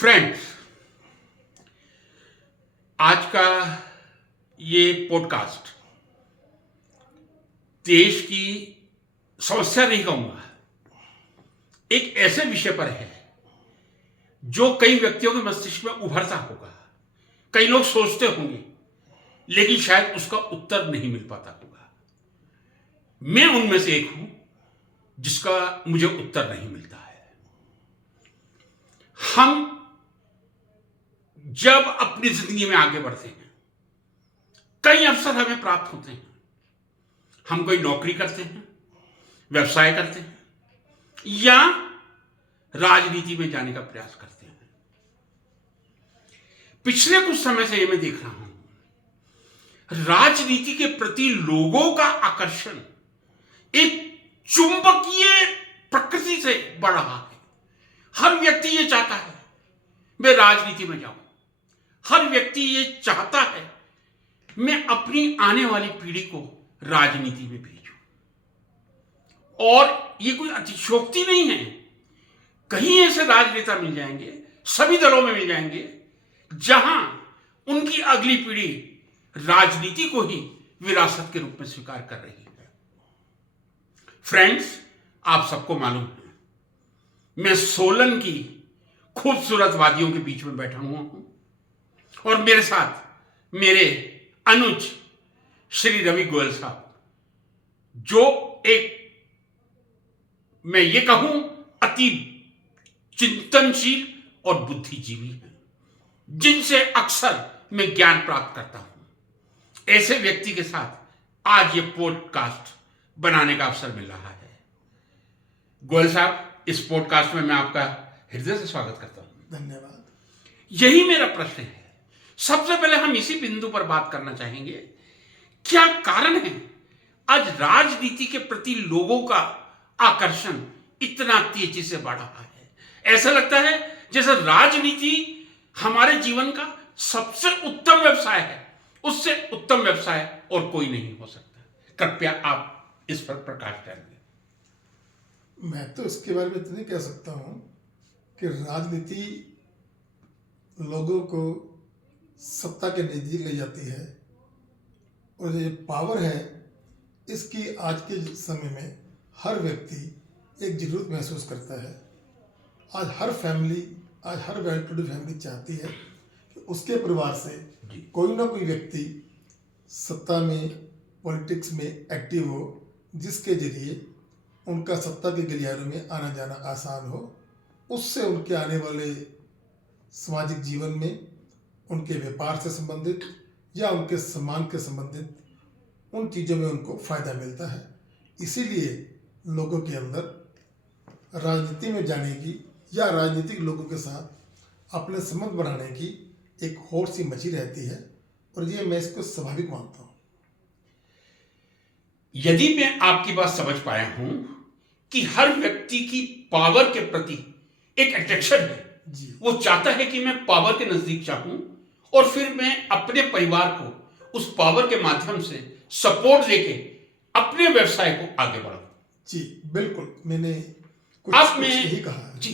Friends, आज का ये पॉडकास्ट देश की समस्या नहीं कहूंगा, एक ऐसे विषय पर है जो कई व्यक्तियों के मस्तिष्क में उभरता होगा। कई लोग सोचते होंगे लेकिन शायद उसका उत्तर नहीं मिल पाता होगा। मैं उनमें से एक हूं जिसका मुझे उत्तर नहीं मिलता है। हम जब अपनी जिंदगी में आगे बढ़ते हैं, कई अवसर हमें प्राप्त होते हैं। हम कोई नौकरी करते हैं, व्यवसाय करते हैं या राजनीति में जाने का प्रयास करते हैं। पिछले कुछ समय से ये मैं देख रहा हूं, राजनीति के प्रति लोगों का आकर्षण एक चुंबकीय प्रकृति से बढ़ रहा है। हर व्यक्ति ये चाहता है मैं राजनीति में जाऊं। हर व्यक्ति ये चाहता है मैं अपनी आने वाली पीढ़ी को राजनीति में भेजूं। और ये कोई अतिशयोक्ति नहीं है। कहीं ऐसे राजनेता मिल जाएंगे, सभी दलों में मिल जाएंगे, जहां उनकी अगली पीढ़ी राजनीति को ही विरासत के रूप में स्वीकार कर रही है। फ्रेंड्स, आप सबको मालूम है मैं सोलन की खूबसूरत वादियों के बीच में बैठा हुआ हूं और मेरे साथ मेरे अनुज श्री रवि गोयल साहब, जो एक मैं ये कहूं अति चिंतनशील और बुद्धिजीवी हैं, जिनसे अक्सर मैं ज्ञान प्राप्त करता हूं। ऐसे व्यक्ति के साथ आज ये पॉडकास्ट बनाने का अवसर मिल रहा है। गोयल साहब, इस पॉडकास्ट में मैं आपका हृदय से स्वागत करता हूं। धन्यवाद। यही मेरा प्रश्न है। सबसे पहले हम इसी बिंदु पर बात करना चाहेंगे, क्या कारण है आज राजनीति के प्रति लोगों का आकर्षण इतना तेजी से बढ़ रहा है? ऐसा लगता है जैसे राजनीति हमारे जीवन का सबसे उत्तम व्यवसाय है, उससे उत्तम व्यवसाय और कोई नहीं हो सकता। कृपया आप इस पर प्रकाश डालिए। मैं तो इसके बारे में इतनी कह सकता हूं कि राजनीति लोगों को सत्ता के नजदीक ले जाती है और ये पावर है, इसकी आज के समय में हर व्यक्ति एक जरूरत महसूस करता है। आज हर फैमिली, आज हर वेल टू डू फैमिली चाहती है कि उसके परिवार से कोई ना कोई व्यक्ति सत्ता में, पॉलिटिक्स में एक्टिव हो, जिसके जरिए उनका सत्ता के गलियारों में आना जाना आसान हो। उससे उनके आने वाले सामाजिक जीवन में, उनके व्यापार से संबंधित या उनके सम्मान के संबंधित उन चीज़ों में उनको फायदा मिलता है। इसीलिए लोगों के अंदर राजनीति में जाने की या राजनीतिक लोगों के साथ अपने संबंध बढ़ाने की एक होड़ सी मची रहती है और ये मैं इसको स्वाभाविक मानता हूँ। यदि मैं आपकी बात समझ पाया हूं कि हर व्यक्ति की पावर के प्रति एक अट्रैक्शन है, वो चाहता है कि मैं पावर के नजदीक जाऊं और फिर मैं अपने परिवार को उस पावर के माध्यम से सपोर्ट देके अपने व्यवसाय को आगे बढ़ाऊं। जी बिल्कुल, मैंने अब मैं यही कहा है। जी,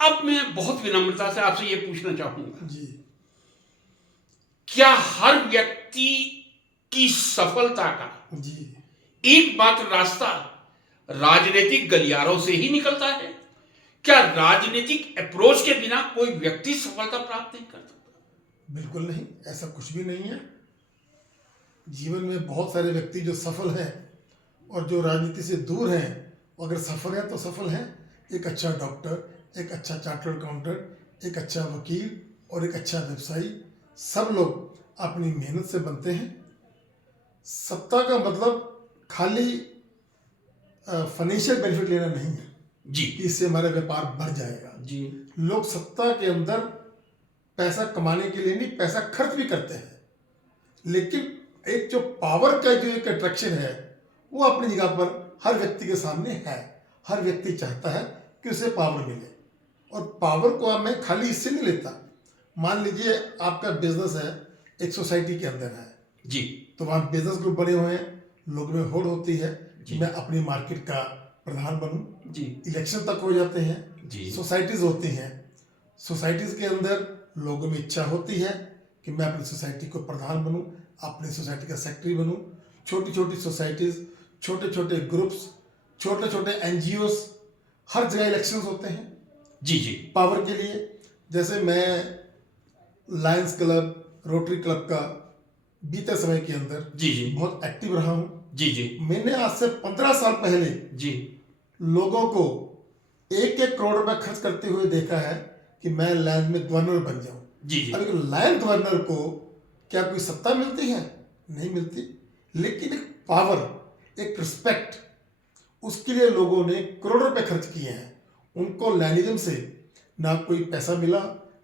अब मैं बहुत विनम्रता से आपसे ये पूछना चाहूंगा जी, क्या हर व्यक्ति की सफलता का जी एकमात्र रास्ता राजनीतिक गलियारों से ही निकलता है? क्या राजनीतिक अप्रोच के बिना कोई व्यक्ति सफलता प्राप्त नहीं कर सकता? बिल्कुल नहीं, ऐसा कुछ भी नहीं है। जीवन में बहुत सारे व्यक्ति जो सफल हैं और जो राजनीति से दूर हैं, अगर सफल हैं तो सफल हैं। एक अच्छा डॉक्टर, एक अच्छा चार्टर्ड अकाउंटेंट, एक अच्छा वकील और एक अच्छा व्यवसायी, सब लोग अपनी मेहनत से बनते हैं। सत्ता का मतलब खाली फाइनेंशियल बेनिफिट लेना नहीं है जी, कि इससे हमारा व्यापार बढ़ जाएगा। जी, लोग सत्ता के अंदर पैसा कमाने के लिए नहीं, पैसा खर्च भी करते हैं, लेकिन एक जो पावर का जो एक अट्रैक्शन है वो अपनी जगह पर हर व्यक्ति के सामने है। हर व्यक्ति चाहता है कि उसे पावर मिले और पावर को मैं खाली इससे नहीं लेता। मान लीजिए आपका बिजनेस है, एक सोसाइटी के अंदर है जी, तो वहाँ बिजनेस ग्रुप बने हुए हैं, लोग में होड़ होती है कि मैं अपनी मार्केट का प्रधान बनूं। जी, इलेक्शन तक हो जाते हैं जी, सोसाइटीज होती हैं, सोसाइटीज़ के अंदर लोगों में इच्छा होती है कि मैं अपनी सोसाइटी को प्रधान बनूं, अपनी सोसाइटी का सेक्रेटरी बनूं। छोटी छोटी सोसाइटीज़, छोटे छोटे ग्रुप्स, छोटे छोटे एनजीओस, हर जगह इलेक्शंस होते हैं जी जी पावर के लिए। जैसे मैं लायंस क्लब, रोटरी क्लब का बीते समय के अंदर जी जी बहुत एक्टिव रहा हूं। जी जी मैंने आज से 15 साल पहले जी लोगों को 1-1 करोड़ रुपए खर्च करते हुए देखा है कि मैं लायन में गवर्नर बन जाऊं। जी जी अब एक लायन गवर्नर को क्या कोई सत्ता मिलती है? नहीं मिलती, लेकिन एक पावर, एक रिस्पेक्ट, उसके लिए लोगों ने करोड़ों रुपए खर्च किए हैं। उनको लायनिज्म से ना कोई पैसा मिला,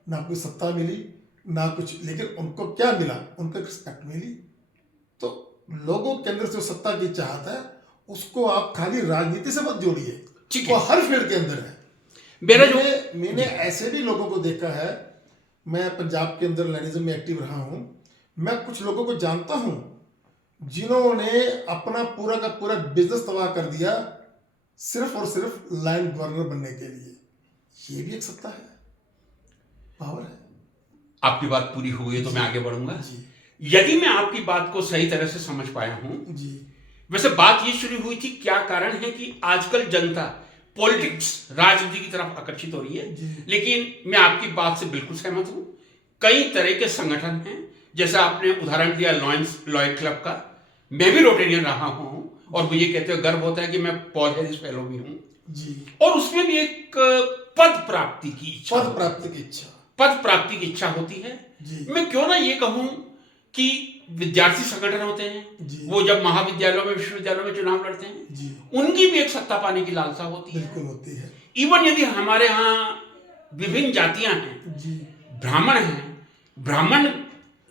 ना कोई सत्ता मिली, ना कुछ, लेकिन उनको क्या मिला? उनको एक रिस्पेक्ट मिली। तो लोगों के अंदर जो सत्ता की चाहत है, उसको आप खाली राजनीति से मत जोड़िए, ठीक वो है। हर फील्ड के अंदर है। मेरा जो मैंने ऐसे भी लोगों को देखा है। मैं पंजाब के अंदर लायनिज्म में एक्टिव रहा हूं। मैं कुछ लोगों को जानता हूं जिन्होंने अपना पूरा का पूरा बिजनेस तबाह कर दिया सिर्फ और सिर्फ लाइन गवर्नर बनने के लिए। ये भी एक सत्ता है, पावर है। आपकी बात पूरी हो गई तो मैं आगे बढ़ूंगा। जी यदि मैं आपकी बात को सही तरह से समझ पाया हूं, जी वैसे बात ये शुरू हुई थी, क्या कारण है कि आजकल जनता पॉलिटिक्स, राजनीति की तरफ आकर्षित हो रही है। जी। लेकिन मैं आपकी बात से बिल्कुल सहमत हूं। कई तरह के संगठन हैं, जैसे आपने उदाहरण दिया लॉयड क्लब का। मैं भी रोटेरियन रहा हूं और मुझे कहते हुए गर्व होता है कि मैं पॉल हैरिस फेलो भी हूं। जी। और उसमें भी एक पद प्राप्ति की इच्छा पद प्राप्ति की इच्छा, पद प्राप्ति की इच्छा होती है। जी। मैं क्यों ना ये कहूं कि विद्यार्थी संगठन होते हैं, जी। वो जब महाविद्यालयों में, विश्वविद्यालयों में चुनाव लड़ते हैं, जी, उनकी भी एक सत्ता पाने की लालसा होती है। बिल्कुल होती है। इवन यदि हमारे यहाँ विभिन्न जातियां हैं, जी। ब्राह्मण हैं, ब्राह्मण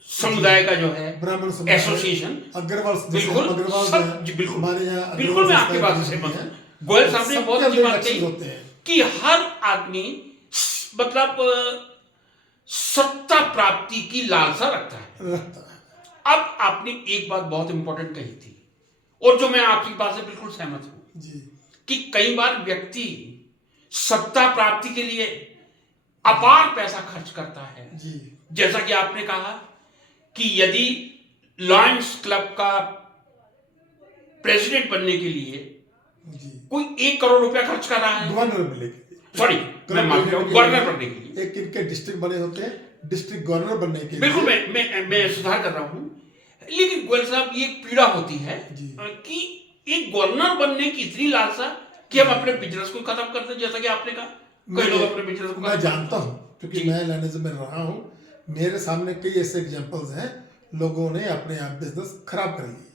समुदाय का जो है ब्राह्मण समुदाय, एसोसिएशन, अग्रवाल, बिल्कुल अग्रवाल सब जी, बिल्कुल हमारे यहाँ बिल्कुल मैं आपकी बात से से सहमत हूं। गोयल साहब ने बहुत अच्छी बात कही होते हैं कि हर आदमी मतलब सत्ता प्राप्ति की लालसा रखता है। रखता है। अब आपने एक बात बहुत इंपॉर्टेंट कही थी और जो मैं आपकी बात से बिल्कुल सहमत हूं जी। कि कई बार व्यक्ति सत्ता प्राप्ति के लिए अपार पैसा खर्च करता है। जी। जैसा कि आपने कहा कि यदि लॉयंस क्लब का प्रेसिडेंट बनने के लिए जी। कोई 1 करोड़ रुपया खर्च कर रहा है, गवर्नर बनने के लिए, सॉरी मैं माफी चाहूंगा, गवर्नर बनने के लिए, एक इनके डिस्ट्रिक्ट बने होते हैं, डिस्ट्रिक्ट गवर्नर बनने के लिए। बिल्कुल मैं सुधार कर रहा हूं। लेकिन गोयल साहब, ये पीड़ा होती है जी। कि एक गवर्नर बनने की इतनी लालसा कि हम अपने बिजनेस को खत्म करते हैं, जैसा कि आपने कहा कई लोग अपने बिजनेस को मैं जानता हूं क्योंकि जी। मैं लाइनिज्म में रहा हूं। मेरे सामने कई ऐसे एग्जांपल्स हैं, लोगों ने अपने आप बिजनेस खराब कर लिए।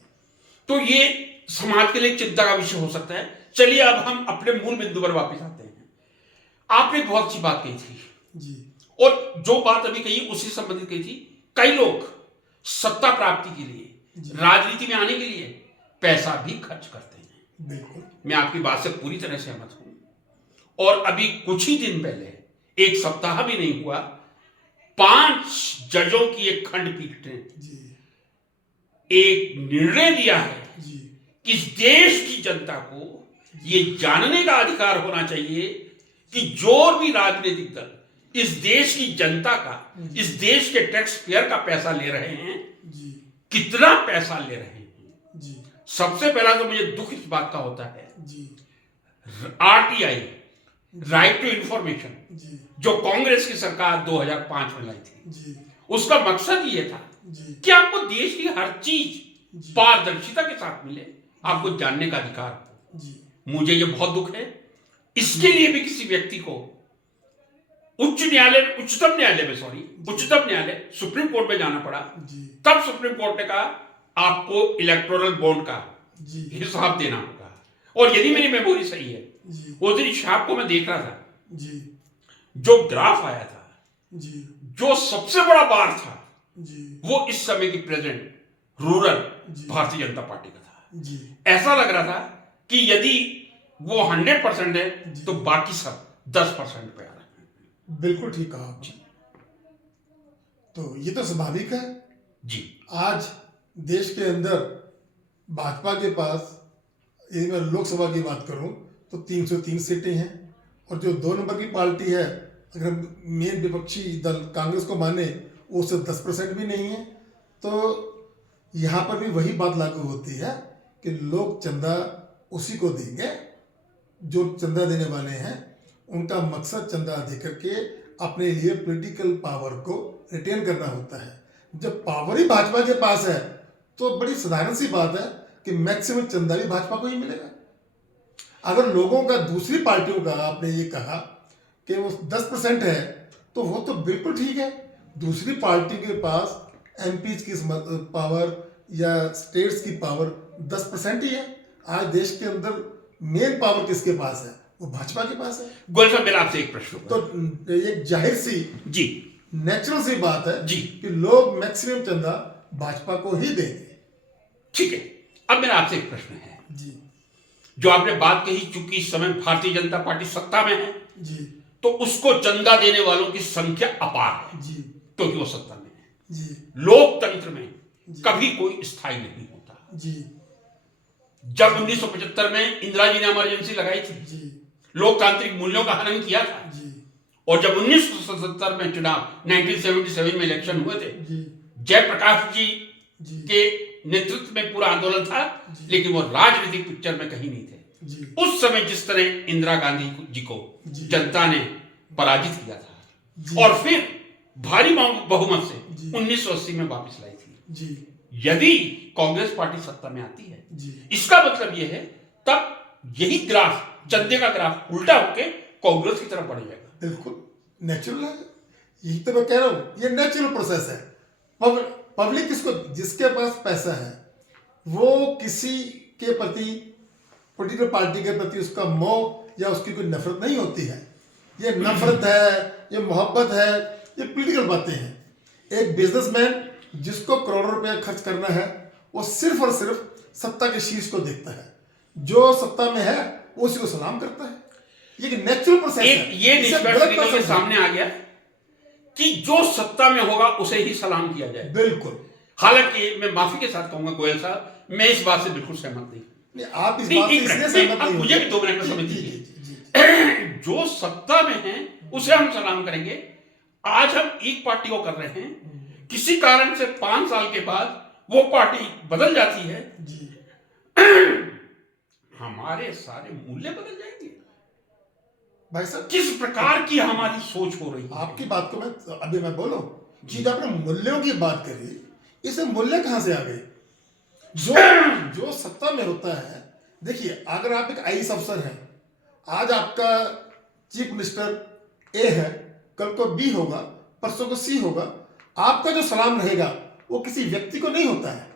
तो ये समाज के लिए चिंता का विषय हो सकता है। चलिए अब हम अपने मूल बिंदु पर वापस आते हैं। आपने बहुत अच्छी बात कही थी जी। और जो बात अभी कही उससे संबंधित कही थी। कई लोग सत्ता प्राप्ति के लिए, राजनीति में आने के लिए पैसा भी खर्च करते हैं। बिल्कुल, मैं आपकी बात से पूरी तरह सहमत हूं। और अभी कुछ ही दिन पहले, एक सप्ताह भी नहीं हुआ, 5 जजों की एक खंडपीठ ने जी। एक निर्णय दिया है जी। कि इस देश की जनता को ये जानने का अधिकार होना चाहिए कि जो भी राजनीतिक दल इस देश की जनता का, इस देश के टैक्स पेयर का पैसा ले रहे हैं, जी। कितना पैसा ले रहे हैं। जी। सबसे पहला तो मुझे दुख इस बात का होता है, जी। आरटीआई, राइट टू इंफॉर्मेशन, जी। जो कांग्रेस की सरकार 2005 में लाई थी, जी। उसका मकसद ये था जी। कि आपको देश की हर चीज पारदर्शिता के साथ मिले, आपको जानने का अधिकार हो। जी। मुझे ये बहुत दुख है। इसके लिए भी किसी व्यक्ति को उच्चतम न्यायालय सुप्रीम कोर्ट में जाना पड़ा। जी। तब सुप्रीम कोर्ट ने कहा आपको इलेक्टोरल बॉन्ड का जी। हिसाब देना होगा। और यदि मेरी मेमोरी सही है, जी। उस दिन शाम को मैं देख रहा था, जी। जो ग्राफ आया था, जी। जो सबसे बड़ा बार था, जी। वो इस समय की प्रेजेंट रूरल जी। भारतीय जनता पार्टी का था। जी। ऐसा लग रहा था कि यदि वो 100% है तो बाकी सब 10% पे आ रहा है। बिल्कुल ठीक कहा आपने। तो ये तो स्वाभाविक है जी। आज देश के अंदर भाजपा के पास, यदि मैं लोकसभा की बात करूं तो 303 सीटें हैं, और जो 2 नंबर की पार्टी है अगर मेन विपक्षी दल कांग्रेस को माने वो सिर्फ 10% भी नहीं है, तो यहाँ पर भी वही बात लागू होती है कि लोग चंदा उसी को देंगे जो चंदा देने वाले हैं। उनका मकसद चंदा दे करके अपने लिए पॉलिटिकल पावर को रिटेन करना होता है। जब पावर ही भाजपा के पास है तो बड़ी साधारण सी बात है कि मैक्सिमम चंदा भी भाजपा को ही मिलेगा। अगर लोगों का दूसरी पार्टियों का, आपने ये कहा कि वो 10% है, तो वो तो बिल्कुल ठीक है। दूसरी पार्टी के पास एमपीज की पावर या स्टेट्स की पावर 10% ही है। आज देश के अंदर मेन पावर किसके पास है? वो भाजपा के पास है। गोयल साहब, मेरा आपसे एक प्रश्न होगा। तो एक जाहिर सी जी नेचुरल सी बात है जी कि लोग मैक्सिमम चंदा भाजपा को ही देंगे। ठीक है, अब मेरा आपसे एक प्रश्न है जी जो आपने बात कही, चूंकि इस समय भारतीय जनता पार्टी सत्ता में है जी तो उसको चंदा देने वालों की संख्या अपार है जी क्योंकि वो सत्ता में है। जी लोकतंत्र में जी। कभी कोई स्थायी नहीं होता। जी जब 1975 में इंदिरा जी ने इमरजेंसी लगाई थी, जी लोकतांत्रिक मूल्यों का हनन किया था, जी और जब 1977 में चुनाव 1977 में इलेक्शन हुए थे, जी जयप्रकाश जी जी के नेतृत्व में पूरा आंदोलन था, जी। लेकिन वो राजनीतिक पिक्चर में कहीं नहीं थे। जी उस समय जिस तरह इंदिरा गांधी जी को जी। जनता ने पराजित किया था जी। और फिर भारी बहुमत से जी। 1980 में वापस लाई थी, जी यदि कांग्रेस पार्टी सत्ता में आती है, जी इसका मतलब यह है तब यही ग्राफ, चंदे का ग्राफ उल्टा होके कांग्रेस की तरफ बढ़ जाएगा। बिल्कुल नेचुरल है। यही तो मैं कह रहा हूं, ये नेचुरल प्रोसेस है। पब्लिक किसको, जिसके पास पैसा है वो किसी के प्रति, पॉलिटिकल पार्टी के प्रति उसका मोह या उसकी कोई नफरत नहीं होती है। ये नफरत है, ये मोहब्बत है, ये पॉलिटिकल बातें हैं। एक बिजनेसमैन जिसको करोड़ों रुपया खर्च करना है, वो सिर्फ और सिर्फ सत्ता के शीर्ष को देखता है। जो सत्ता में है वो उसी को सलाम करता है। ये एक नेचुरल प्रोसेस है। ये इसे निष्कर्ष गलत निकल ना के समझें। सामने आ गया कि जो सत्ता में होगा उसे ही सलाम किया जाए। बिल्कुल। हालांकि मैं माफी के साथ कहूंगा गोयल साहब, मैं इस बात से बिल्कुल सहमत नहीं। नहीं, आप इस नहीं, बात से एक इसलिए मिनट, सहमत अब नहीं मुझे होते। भी 2 मिनट में जी, समझ जी, लीजिए। जी, जी, जो सत्ता में है उसे हम सलाम करेंगे। आज हम एक पार्टी को कर रहे हैं, किसी कारण से 5 साल के बाद वो पार्टी बदल जाती है, जी। हमारे सारे मूल्य बदल जाएंगे। भाई साहब, किस प्रकार की हमारी सोच हो रही है? आपकी बात को मैं बोलूं कि जब आपने मूल्यों की बात करी, इसे मूल्य कहां से आ गए? जो सत्ता में होता है, देखिए अगर आप एक आईएएस अफसर हैं, आज आपका चीफ मिनिस्टर ए है, कल को बी होगा, परसों को सी होगा। आपका जो सलाम रहेगा वो किसी व्यक्ति को नहीं होता है,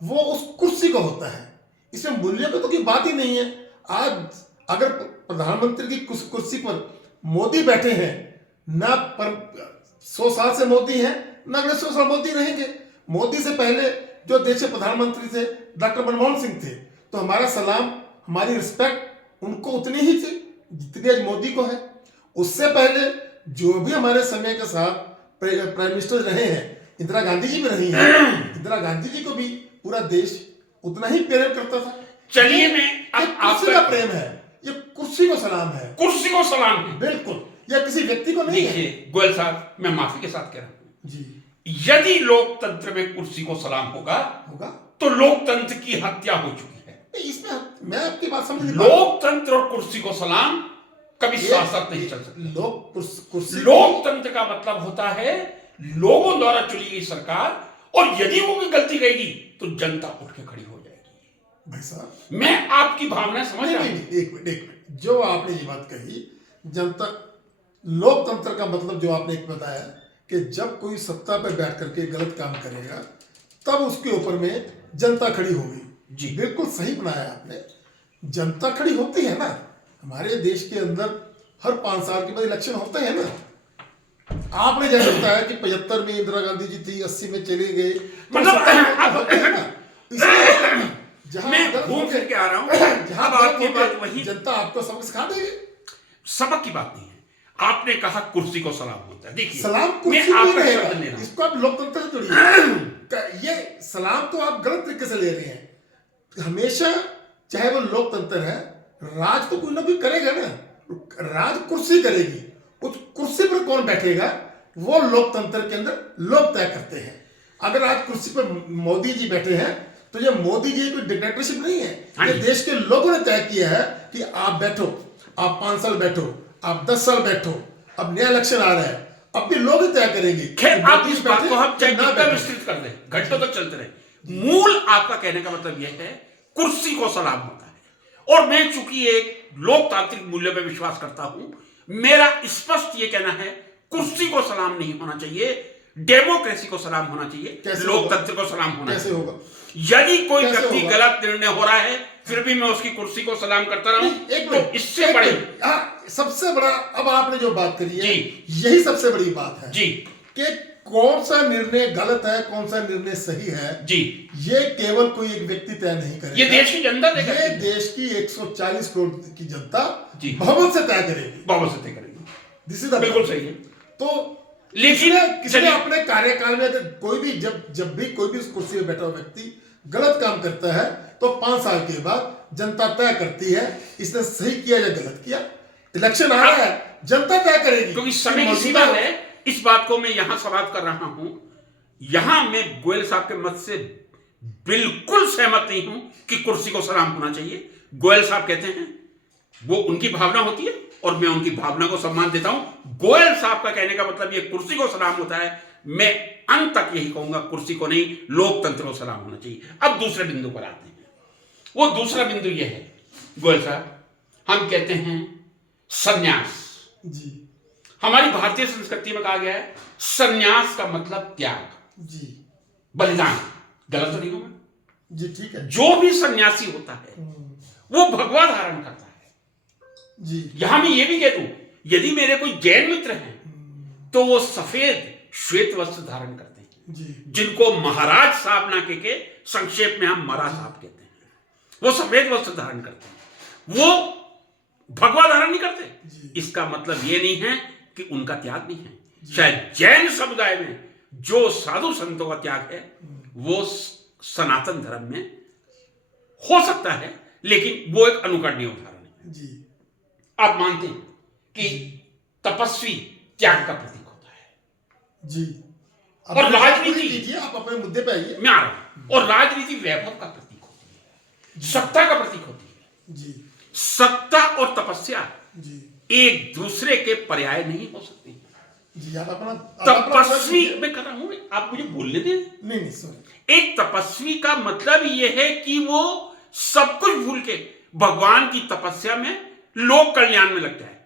वो उस कुर्सी को होता है। इसमें मूल्य की तो कोई बात ही नहीं है। आज अगर प्रधानमंत्री की कुर्सी पर मोदी बैठे हैं, ना पर 100 साल से मोदी हैं, ना अगले 100 साल मोदी रहेंगे। मोदी से पहले जो देश के प्रधानमंत्री थे डॉक्टर मनमोहन सिंह थे, तो हमारा सलाम, हमारी रिस्पेक्ट उनको उतनी ही थी जितनी आज मोदी को है। उससे पहले जो भी हमारे समय के साथ प्राइम मिनिस्टर रहे हैं, इंदिरा गांधी जी भी रही हैं, इंदिरा गांधी जी को भी पूरा देश उतना ही प्रेम करता था। चलिए, मैं ये अब कुर्सी का प्रेम है, ये कुर्सी को सलाम है। कुर्सी को सलाम है। बिल्कुल, या किसी व्यक्ति को नहीं है। देखिए गोयल साहब, मैं माफी के साथ कह रहा हूं, जी यदि लोकतंत्र में कुर्सी को सलाम होगा होगा। तो लोकतंत्र की हत्या हो चुकी है। इसमें मैं आपकी बात समझ नहीं पा रहा। लोकतंत्र और कुर्सी को सलाम कभी साथ साथ नहीं चल सकते। कुर्सी लोकतंत्र का मतलब होता है लोगों द्वारा चुनी गई सरकार, और यदि वो कोई गलती रहेगी तो जनता उठ के खड़ी हो जाएगी। भाई साहब, मैं आपकी भावना समझ रहा हूं। एक मिनट, जो आपने ये बात कही, जनता, लोकतंत्र का मतलब जो आपने एक बताया कि जब कोई सत्ता पर बैठ करके गलत काम करेगा तब उसके ऊपर में जनता खड़ी होगी। जी। बिल्कुल सही बनाया आपने। जनता खड़ी होती है ना, हमारे देश के अंदर हर 5 साल के बाद इलेक्शन होते हैं ना। आपने जैसे बताया कि 75 में इंदिरा गांधी जी थी, 80 में चले गए, मतलब तो होते हैं ना। इसलिए जहां मैं गलत घूम होंगे, फिर के आ रहा हूं। जहां अब गलत आपकी होंगे, बात वही, जनता आपको सबक सिखा देगी। सबक की बात नहीं है। आपने कहा कुर्सी को सलाम होता है। देखिए, सलाम मैं कुर्सी नहीं आपका शब्द ले रहेगा, रहा हूं। इसको आप लोकतंत्र से जोड़िए। ये सलाम तो आप गलत तरीके से ले रहे हैं। हमेशा चाहे वो लोकतंत्र है, राज तो कोई ना कोई करेगा ना। राज कुर्सी करेगी, उस कुर्सी पर कौन बैठेगा वो लोकतंत्र के अंदर लोग तय करते हैं। अगर आज कुर्सी पर मोदी जी बैठे हैं तो ये मोदी जी कोई डिक्टेटरशिप नहीं है, ये देश के लोगों ने तय किया है कि आप बैठो, आप 5 साल बैठो, आप 10 साल बैठो, अब नया इलेक्शन आ रहा है, अब भी लोग ही तय करेंगे। खैर आप इस बात को हम चाहे कितना विस्तृत कर दें, घंटों तक चलते रहे, मूल आपका कहने का मतलब यह है कुर्सी को सलाम होता है। और मैं चूंकि एक लोकतांत्रिक मूल्य में विश्वास करता हूं, मेरा स्पष्ट यह कहना है कुर्सी को सलाम नहीं होना चाहिए, डेमोक्रेसी को सलाम होना चाहिए, लोकतंत्र को सलाम होना कैसे चाहिए। होगा? यदि कोई व्यक्ति गलत निर्णय हो रहा है फिर भी मैं उसकी कुर्सी को सलाम करता रहूं, तो इससे बड़ी सबसे बड़ा, अब आपने जो बात करी है जी, यही सबसे बड़ी बात है जी कि कौन सा निर्णय गलत है, कौन सा निर्णय सही है जी, ये केवल कोई एक व्यक्ति तय नहीं करेगा, ये देश की जनता तय करेगी, ये देश की 140 करोड़ की जनता जी बहुमत से तय करेगी, बहुमत से तय करेगी। दिस इज बिल्कुल सही है। तो लेकिन किसने अपने कार्यकाल में अगर कोई भी जब भी कोई भी उस कुर्सी पे बैठा हुआ व्यक्ति गलत काम करता है तो 5 साल के बाद जनता तय करती है इसने सही किया या गलत किया। इलेक्शन आ रहा है, जनता तय करेगी, क्योंकि समय की सीमा है। इस बात को मैं यहां समाप्त कर रहा हूं। यहां मैं गोयल साहब के मत से बिल्कुल सहमत नहीं हूं कि कुर्सी को सलाम होना चाहिए। गोयल साहब कहते हैं वो उनकी भावना होती है और मैं उनकी भावना को सम्मान देता हूं। गोयल साहब का कहने का मतलब ये कुर्सी को सलाम होता है, मैं अंत तक यही कहूंगा कुर्सी को नहीं, लोकतंत्र को सलाम होना चाहिए। अब दूसरे बिंदु पर आते हैं। वो दूसरा बिंदु ये है गोयल साहब, हम कहते हैं संन्यास जी। हमारी भारतीय संस्कृति में कहा गया है संन्यास का मतलब त्याग जी, बलिदान। गलत तो नहीं होगा जी? ठीक है। जो भी सन्यासी होता है वो भगवा धारण करता है जी। यहां मैं ये भी कह दूं, यदि मेरे कोई जैन मित्र हैं तो वो सफेद श्वेत वस्त्र धारण करते हैं जी, जिनको महाराज साहब ना के संक्षेप में हम महाराज साहब कहते हैं। वो सफेद वस्त्र धारण करते हैं, वो भगवा धारण नहीं करते। इसका मतलब ये नहीं है कि उनका त्याग नहीं है। शायद जैन समुदाय में जो साधु संतों का त्याग है वो सनातन धर्म में हो सकता है, लेकिन वो एक अनुकरणीय उदाहरण है जी। आप मानते हैं कि तपस्वी त्याग का प्रतीक होता है जी। और राजनीति, आप अपने मुद्दे पे आइए, मैं आ रहा हूं, और राजनीति वैभव का प्रतीक होती है, सत्ता का प्रतीक होती है जी। सत्ता और तपस्या जी एक दूसरे के पर्याय नहीं हो सकती जी। आप अपना तपस्वी मैं कर रहा हूं, आप मुझे बोलने दें। नहीं सॉरी। एक तपस्वी का मतलब यह है कि वो सब कुछ भूल के भगवान की तपस्या में लोक कल्याण में लग जाए।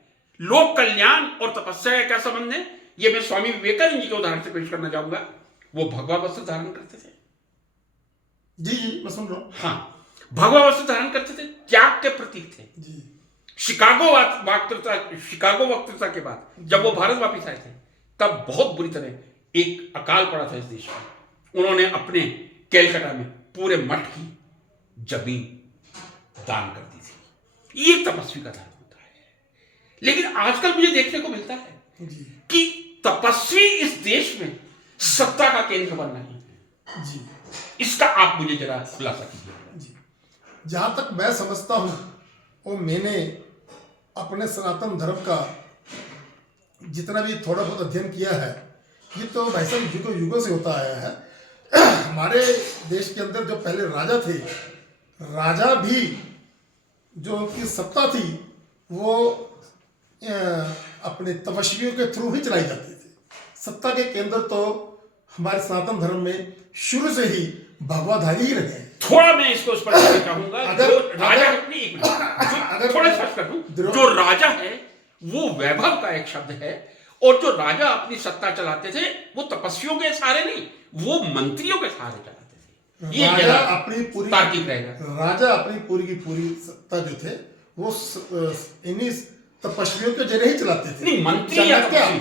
लोक कल्याण और तपस्या का क्या संबंध है, यह मैं स्वामी विवेकानंद जी के उदाहरण से पेश करना चाहूंगा। वो भगवा वस्त्र धारण करते थे। जी जी, मैं सुन रहा हूं। हाँ, भगवा वस्त्र धारण करते थे, त्याग के प्रतीक थे जी। शिकागो वक्तृता के बाद जब वो भारत वापस आए थे तब बहुत बुरी तरह एक अकाल पड़ा था इस देश में। उन्होंने अपने कैलकाटा में पूरे मठ की जमीन दान कर दी थी। ये तपस्वी का धर्म होता है। लेकिन आजकल मुझे देखने को मिलता है कि तपस्वी इस देश में सत्ता का केंद्र बन रहे हैं जी। इसका आप मुझे जरा खुलासा कीजिए जी। जहां तक मैं समझता हूं वो मैंने अपने सनातन धर्म का जितना भी थोड़ा बहुत अध्ययन किया है, ये तो भाई साहब युगों युगों से होता आया है। हमारे देश के अंदर जो पहले राजा थे, राजा भी जो उनकी सत्ता थी वो अपने तपस्वियों के थ्रू ही चलाई जाती थी। सत्ता के केंद्र तो हमारे सनातन धर्म में शुरू से ही भगवाधारी ही रहे हैं। थोड़ा मैं इसको स्पष्ट करना चाहूंगा। जो राजा अगर थोड़ा स्पष्ट कर दूं, जो राजा है वो वैभव का एक शब्द है, और जो राजा अपनी सत्ता चलाते थे वो तपस्वियों के सहारे नहीं, वो मंत्रियों के सहारे चलाते थे। ये राजा अपनी पूरी तार्किक रहेगा। राजा अपनी पूरी की पूरी सत्ता जो थे वो इन्हीं तपस्वियों के जरिए ही चलाते थे। नहीं, मंत्री या तपस्वी,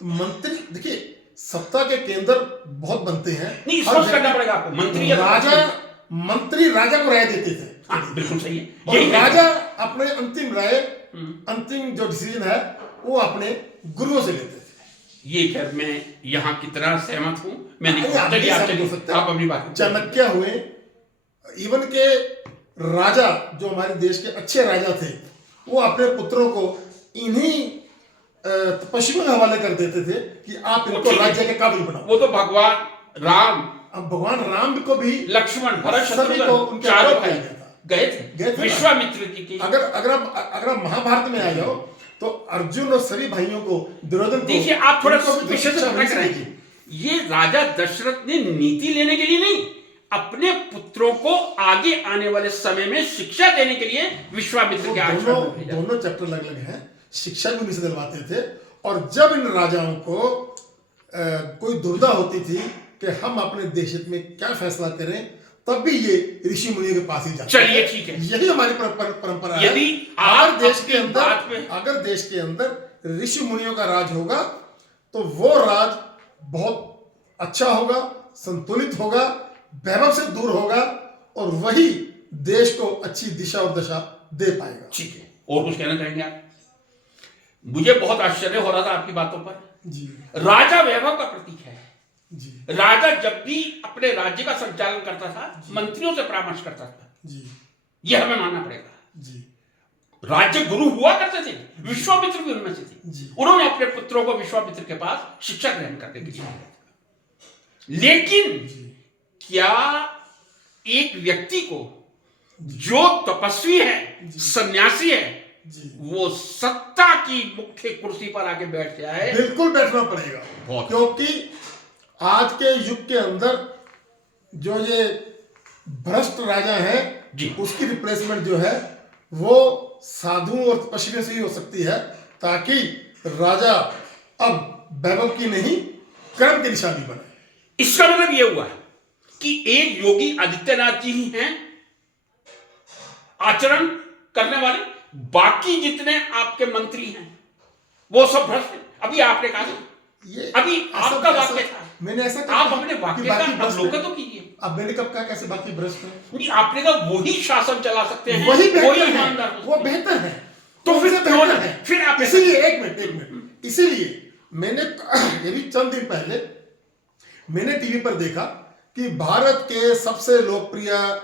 मंत्री देखिए सत्ता के केंद्र बहुत बनते हैं। नहीं, स्पष्ट करना पड़ेगा आपको, मंत्री या राजा, मंत्री राजा को राय देते थे। हाँ, बिल्कुल सही है। और राजा अपने अंतिम राय, अंतिम जो डिसीजन है वो अपने गुरुओं से लेते थे। ये खैर मैं यहाँ कितना सहमत हूं मैं नहीं आप अपनी बात। चाणक्य हुए, इवन के राजा जो हमारे देश के अच्छे राजा थे वो अपने पुत्रों को इन्हीं तपस्वियों के हवाले कर देते थे कि आप इनको ठीक है। राज्य के काबिल बनाओ। वो तो भगवान राम, अब भगवान राम को भी लक्ष्मण, भरत, सभी को शत्रुघ्न उनके चारों आरोप भाई किया गया था। गए गए थे थे। विश्वामित्र जी की। अगर आप महाभारत में आ जाओ तो अर्जुन और सभी भाइयों को, दुर्योधन को, देखिए आप थोड़ा उनको भी तो विषय से शिक्षा भटक मिली रहे थी। हैं। ये राजा दशरथ ने नीति लेने के लिए नहीं, अपने पुत्रों को आगे आने वाले समय में शिक्षा देने के लिए विश्वामित्र के आश्रम में भेजा। दोनों चैप्टर अलग अलग हैं। शिक्षा भी उन्हीं से दिलवाते थे। और जब इन राजाओं को कोई दुविधा होती थी कि हम अपने देश हित में क्या फैसला करें, तब भी ये ऋषि मुनियों के पास ही जाते चलिए थे। ठीक है। यही हमारी परंपरा है। यदि आप अगर देश के अपनी बात अंदर पे- अगर देश के अंदर ऋषि मुनियों का राज होगा तो वो राज बहुत अच्छा होगा, संतुलित होगा, वैभव से दूर होगा और वही देश को अच्छी दिशा और दशा दे पाएगा। ठीक है, और कुछ कहना चाहेंगे आप? मुझे बहुत आश्चर्य हो रहा था आपकी बातों पर। जी राजा वैभव का प्रतीक है। जी राजा जब भी अपने राज्य का संचालन करता था, मंत्रियों से परामर्श करता था। जी यह हमें मानना पड़ेगा। जी राज्य गुरु हुआ करते थे, विश्वामित्र भी उनमें से जी। थे। उन्होंने अपने पुत्रों को विश्वामित्र के पास शिक्षा ग्रहण करने के लिए भेजा। लेकिन जी क्या एक व्यक्ति को जो तपस्वी है, सन्यासी है, जी वो सत्ता की मुख्य कुर्सी पर आके बैठ जाए? बिल्कुल बैठना पड़ेगा। बहुत। क्योंकि आज के युग के अंदर जो ये भ्रष्ट राजा है जी। उसकी रिप्लेसमेंट जो है वो साधुओं और तपस्वियों से ही हो सकती है, ताकि राजा अब वैभव की नहीं कर्म की निशानी बने। इसका मतलब यह हुआ कि एक योगी आदित्यनाथ जी ही हैं आचरण करने वाले, बाकी जितने आपके मंत्री हैं वो सब भ्रष्ट हैं। अभी आपने कहा था, ये अभी ऐसा- आपका ऐसा- वाक्य था। मैंने ऐसा कब आप कहा अपने कि वाक्य का बाकी भ्रष्ट अवलोकन हैं? तो कीजिए। अब मैंने कब कहा कैसे बाकी भ्रष्ट है? नहीं, आपने कहा वही शासन चला सकते हैं, वही वही बेहतर ईमानदार है, हो वो सकते हैं। बेहतर है। तो फिर उनसे क्यों बेहतर ना- है। फिर आप इसीलिए एक मिनट इसीलिए मैंने ये भी चंद दिन पहले मैंने टीवी पर देखा कि भारत के सबसे लोकप्रिय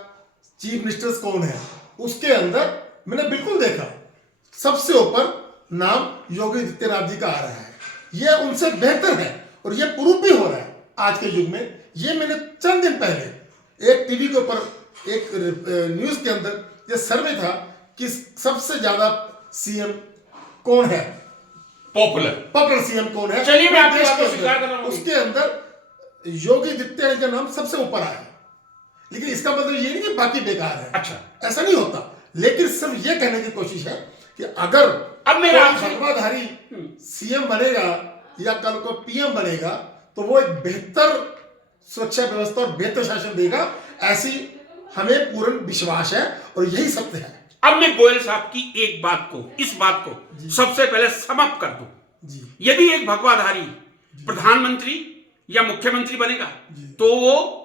चीफ मिनिस्टर्स कौन है, उसके अंदर मैंने बिल्कुल देखा सबसे ऊपर नाम योगी आदित्यनाथ जी का आ रहा है। ये उनसे बेहतर है और ये प्रूफ भी हो रहा है आज के युग में। ये मैंने चंद दिन पहले एक टीवी के ऊपर एक न्यूज के अंदर ये सर्वे था कि सबसे ज्यादा सीएम कौन है, पॉपुलर सीएम कौन है। चलिए, मैं आपकी देश बात के को स्वीकार अंदर, कर रहा हूं। उसके अंदर योगी आदित्यनाथ का नाम सबसे ऊपर आया। लेकिन इसका मतलब ये नहीं कि बाकी बेकार है, अच्छा, ऐसा नहीं होता। लेकिन सिर्फ ये कहने की कोशिश है कि अगर अब मेरा कोई आपसे- भगवाधारी सीएम बनेगा या कल को पीएम बनेगा तो वो एक बेहतर सुरक्षा व्यवस्था और बेहतर शासन देगा, ऐसी हमें पूर्ण विश्वास है और यही सत्य है। अब मैं गोयल साहब की एक बात को, इस बात को सबसे पहले समाप्त कर दूं। जी यदि एक भगवाधारी प्रधानमंत्री या मुख्यमंत्री बनेगा तो वो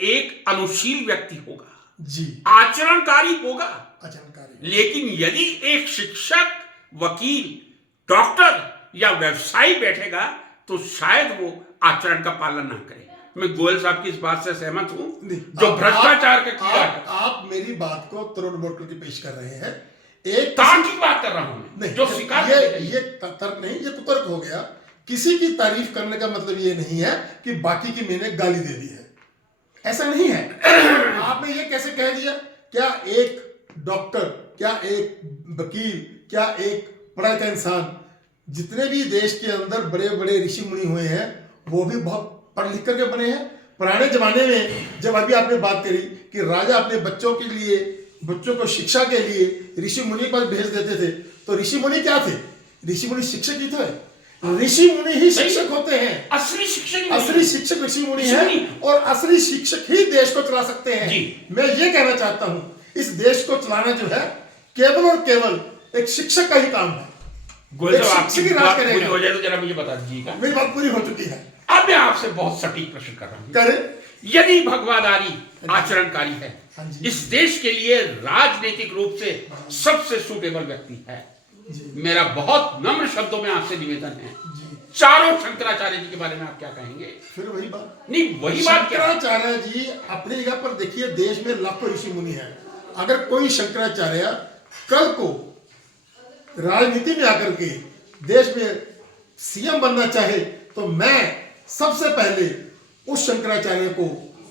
एक अनुशील व्यक्ति होगा, जी आचरणकारी होगा। अचनकारी। लेकिन यदि एक शिक्षक, वकील, डॉक्टर या व्यवसायी बैठेगा तो शायद वो आचरण का पालन ना करे। मैं गोयल साहब की इस बात से सहमत हूं, जो भ्रष्टाचार का कीड़ा है। आप मेरी बात को तरुण मोड़ करके पेश कर रहे हैं। एक तार्किक बात कर रहा हूं मैं, नहीं, जो स्वीकार ये तर्क नहीं, ये कुतर्क हो गया। किसी की तारीफ करने का मतलब ये नहीं है कि बाकी की मैंने गाली दे दी है, ऐसा नहीं है। आपने ये कैसे कह दिया? क्या एक डॉक्टर, क्या एक वकील, क्या एक पढ़ा लिखा इंसान, जितने भी देश के अंदर बड़े बड़े ऋषि मुनि हुए हैं वो भी बहुत पढ़ लिख करके बने हैं। पुराने जमाने में जब अभी आपने बात करी कि राजा अपने बच्चों के लिए, बच्चों को शिक्षा के लिए ऋषि मुनि पर भेज देते थे, तो ऋषि मुनि क्या थे? ऋषि मुनि शिक्षक ही थे। ऋषि मुनि ही शिक्षक होते हैं। असली शिक्षक, असली शिक्षक ऋषि मुनि है और असली शिक्षक ही देश को चला सकते हैं। जी। मैं ये कहना चाहता हूं, इस देश को चलाना जो है केवल और केवल एक शिक्षक का ही काम है। गोयल साहब, एक आपकी शिक्षक ही राज बात करेगा। पूरी हो जाए तो जरा मुझे बता दीजिएगा। मेरी बात पूरी हो चुकी है। अब मैं आपसे बहुत सटीक प्रश्न कर रहा हूं। करे यदि भगवाधारी आचरणकारी है, हाँ जी। इस देश के लिए राजनीतिक रूप से सबसे सूटेबल व्यक्ति है, जी मेरा बहुत नम्र शब्दों में आपसे निवेदन है, जी चारों शंकराचार्य जी के बारे में आप क्या कहेंगे? फिर वही बात। नहीं, वही बात क्या? शंकराचार्य जी अपनी जगह पर देखिए, देश में लाखों ऋषि मुनि हैं। अगर कोई शंकराचार्य कल को राजनीति में आकर के देश में सीएम बनना चाहे तो मैं सबसे पहले उस शंकराचार्य को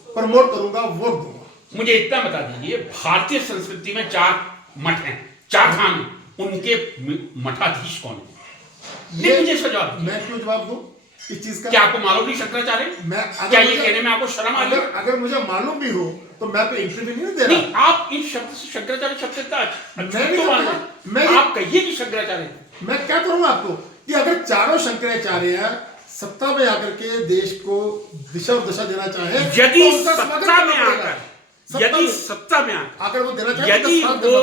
प्रमोट करूंगा, वोट दूंगा। मुझे इतना बता दीजिए, भारतीय संस्कृति में 4 मठ हैं, 4 धाम हैं, उनके मठाधीश कौन है? ये मुझे इसका जवाब दीजिए। मैं क्यों जवाब दूं इस चीज का? क्या आपको मालूम नहीं शंकराचार्य? क्या ये कहने में आपको शर्म आ रही है? अगर मुझे मालूम भी हो तो मैं तो इंटरव्यू नहीं दे रहा। नहीं, आप इन शब्द से शंकराचार्य शब्द मैं आप कहिए कि शंकराचार्य। मैं क्या करूंगा आपको कि अगर चारों शंकराचार्य सत्ता में आकर के देश को दिशा और दशा देना चाहे, यदि तो सत्ता में आकर, यदि सत्ता में आकर वो देना चाहे, यदि वो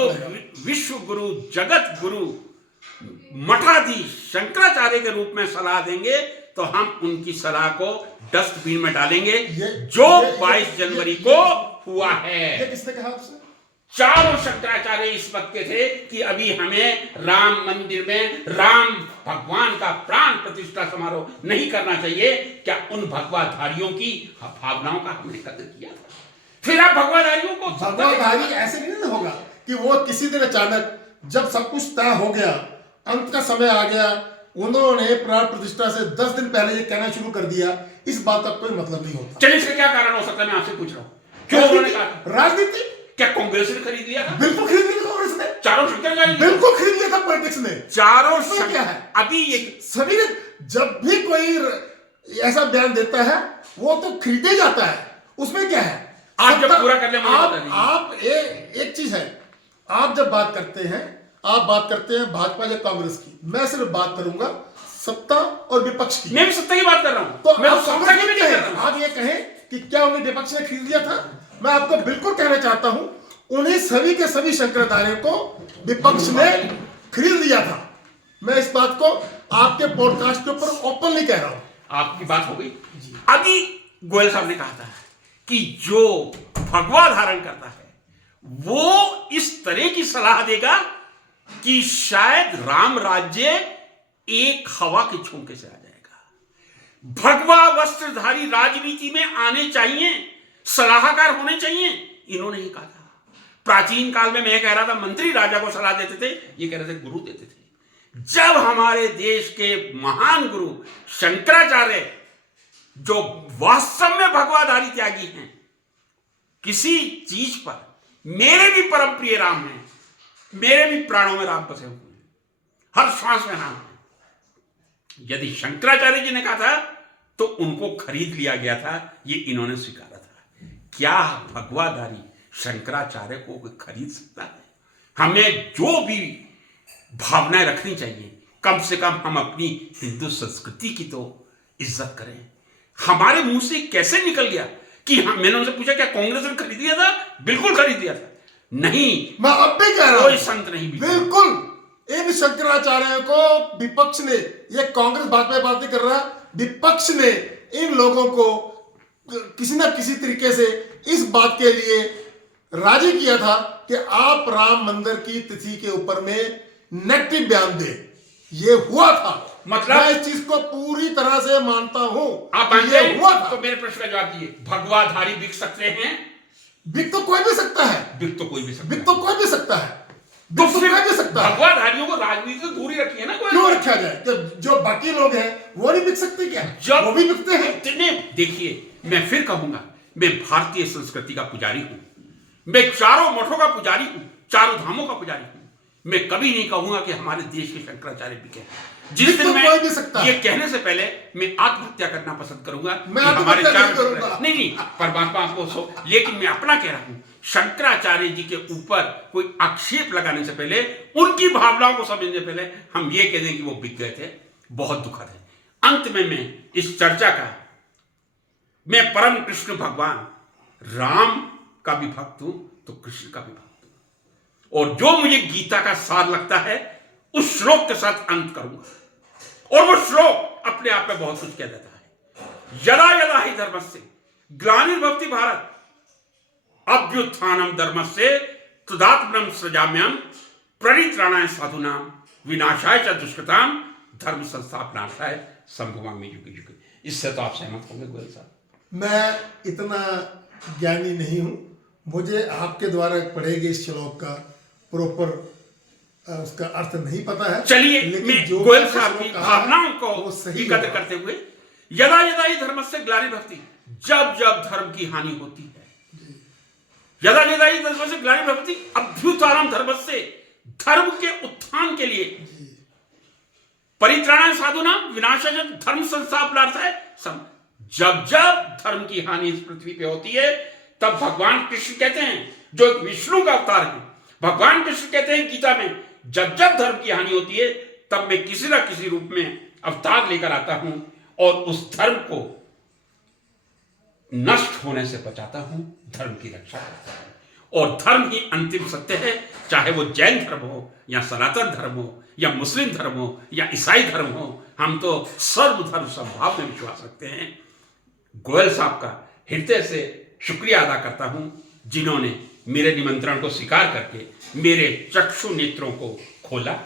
विश्व गुरु, जगत गुरु, मठाधीश शंकराचार्य के रूप में सलाह देंगे तो हम उनकी सलाह को डस्टबिन में डालेंगे, जो 22 जनवरी को हुआ है। ये किसने कहा आपसे? चारों शंकराचार्य इस वक्त के थे कि अभी हमें राम मंदिर में राम भगवान का प्राण प्रतिष्ठा समारोह नहीं करना चाहिए। क्या उन भगवाधारियों की भावनाओं का हमने कदर किया? फिर आप भगवाधारियों को, भगवाधारी ऐसे नहीं ना होगा कि वो किसी दिन अचानक जब सब कुछ तय हो गया, अंत का समय आ गया, उन्होंने प्राण प्रतिष्ठा से 10 दिन पहले ये कहना शुरू कर दिया। इस बात का कोई मतलब नहीं होता। चलिए, इसका क्या कारण हो सकता है? मैं आपसे पूछ रहा हूं, क्यों उन्होंने कहा? राजनीति। क्या कांग्रेस ने खरीद लिया था? बिल्कुल खरीद लिया कांग्रेस ने। चारों शंकराचार्य बिल्कुल खरीद लिया था पॉलिटिक्स ने। चारों क्या है अभी ये सभी ने, जब भी कोई ऐसा बयान देता है वो तो खरीदे जाता है, उसमें क्या है? आज जब पूरा कर ले मुझे बता दीजिए। आप एक चीज है, आप जब बात करते हैं, आप बात करते हैं भाजपा या कांग्रेस की, मैं सिर्फ बात करूंगा सत्ता और विपक्ष की। मैं भी सत्ता की बात कर रहा हूं, तो मैं आप तो सत्ता की भी नहीं कर रहा हूं। आप ये कहें कि क्या उन्हें विपक्ष ने खरीद लिया था? मैं आपको बिल्कुल कहना चाहता हूं, उन्हें सभी के सभी शंकराचार्यों को विपक्ष ने खरीद लिया था। मैं इस बात को आपके पॉडकास्ट के ऊपर ओपनली कह रहा हूं। आपकी बात हो गई। अभी गोयल साहब ने कहा था कि जो भगवा धारण करता है वो इस तरह की सलाह देगा कि शायद राम राज्य एक हवा के झोंके से आ जाएगा। भगवा वस्त्रधारी राजनीति में आने चाहिए, सलाहकार होने चाहिए, इन्होंने ही कहा था। प्राचीन काल में मैं कह रहा था मंत्री राजा को सलाह देते थे, ये कह रहे थे गुरु देते थे। जब हमारे देश के महान गुरु शंकराचार्य, जो वास्तव में भगवाधारी त्यागी हैं, किसी चीज पर, मेरे भी परम प्रिय राम हैं, मेरे भी प्राणों में राम बसे हुए हैं, हर श्वास में राम है। यदि शंकराचार्य जी ने कहा था तो उनको खरीद लिया गया था, ये इन्होंने स्वीकारा था। क्या भगवाधारी शंकराचार्य को कोई खरीद सकता है? हमें जो भी भावनाएं रखनी चाहिए, कम से कम हम अपनी हिंदू संस्कृति की तो इज्जत करें। हमारे मुंह से कैसे निकल गया कि मैंने उनसे पूछा क्या कांग्रेस ने खरीद लिया था? बिल्कुल खरीद लिया था। नहीं, मैं अब भी कह रहा हूं, कोई संत नहीं भी। बिल्कुल इन शंकराचार्यों को विपक्ष ने, ये कांग्रेस भाजपा बात नहीं कर रहा, विपक्ष ने इन लोगों को किसी ना किसी तरीके से इस बात के लिए राजी किया था कि आप राम मंदिर की तिथि के ऊपर में नेगेटिव बयान दे। ये हुआ था, मतलब मैं इस चीज को पूरी तरह से मानता हूं। आप मानते हैं? हुआ था। तो मेरे प्रश्न का जवाब दिए, भगवाधारी बिक सकते हैं? बिक तो कोई भी सकता है, बिक तो कोई भी सकता है, बिक तो कोई भी सकता है, तो बिक तो कोई भी सकता है। भगवाधारियों को राजनीति से दूरी रखिए ना। क्यों रखा जाए? तो जो बाकी लोग हैं वो नहीं बिक सकते क्या? जब वो भी बिकते हैं। इतने, देखिए मैं फिर कहूंगा, मैं भारतीय संस्कृति का पुजारी हूं, मैं चारों मठों का पुजारी हूं, चारों धामों का पुजारी हूं। मैं कभी नहीं कहूंगा कि हमारे देश के शंकराचार्य बिके। जिस दिन मैं ये कहने से पहले मैं आत्महत्या करना पसंद करूंगा। मैं हमारे चारों नहीं, परमात्मा आपको सो, लेकिन मैं अपना कह रहा हूं, शंकराचार्य जी के ऊपर कोई आक्षेप लगाने से पहले, उनकी भावनाओं को समझने से पहले हम ये कह दें कि वो बिक गए थे, बहुत दुखद है। अंत में मैं इस चर्चा का, मैं परम कृष्ण भगवान राम का भी भक्त हूं तो कृष्ण का भी भक्त हूं, और जो मुझे गीता का सार लगता है उस श्लोक के साथ अंत करूंगा। और वो श्लोक अपने आप में बहुत कुछ कह देता है। यदा यदा ही धर्मस्य ग्लानिर्भवति भारत अभ्युत्थानम धर्मस्य तदात्मनं सृजाम्यहम् परित्राणाय साधूनां विनाशाय च दुष्कृतां धर्म संस्थापनार्थाय संभवामि युगे युगे। इससे तो आप सहमत होंगे गोयल साहब? मैं इतना ज्ञानी नहीं हूं, मुझे आपके द्वारा पढ़े गए इस श्लोक का प्रॉपर उसका अर्थ नहीं पता है। चलिए, लेकिन मैं जो गोयल बातें साहब उसने की कहा भावनाओं वो को सही एकत्र होगा। करते हुए, यदा यदा ही धर्मस्य ग्लानिर्भवति, जब जब धर्म की हानि होती है, यदा यदा ही धर्मस्य ग्लानिर्भवति अभ्युत्थानम धर्मस्य, धर्म के उत्थान के लिए, परित्राणाय साधूनां विनाशाय धर्म संस्थापनार्थाय, जब जब धर्म की हानि इस पृथ्वी पे होती है, तब भगवान कृष्ण कहते हैं, जो एक विष्णु का अवतार है, भगवान कृष्ण कहते हैं गीता में, जब जब धर्म की हानि होती है, तब मैं किसी ना किसी रूप में अवतार लेकर आता हूं और उस धर्म को नष्ट होने से बचाता हूं, धर्म की रक्षा करता हूं। और धर्म ही अंतिम सत्य है, चाहे वो जैन धर्म हो या सनातन धर्म हो या मुस्लिम धर्म हो या ईसाई धर्म हो, हम तो सर्वधर्म समभाव में विश्वास रखते हैं। गोयल साहब का हृदय से शुक्रिया अदा करता हूं, जिन्होंने मेरे निमंत्रण को स्वीकार करके मेरे चक्षु नेत्रों को खोला।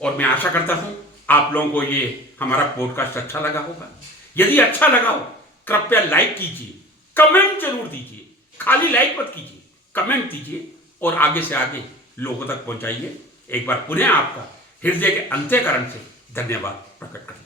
और मैं आशा करता हूं आप लोगों को ये हमारा पॉडकास्ट अच्छा लगा होगा। यदि अच्छा लगा हो, कृपया लाइक कीजिए, कमेंट जरूर दीजिए, खाली लाइक मत कीजिए, कमेंट दीजिए और आगे से आगे लोगों तक पहुंचाइए। एक बार पुनः आपका हृदय के अंतःकरण से धन्यवाद प्रकट करता हूं।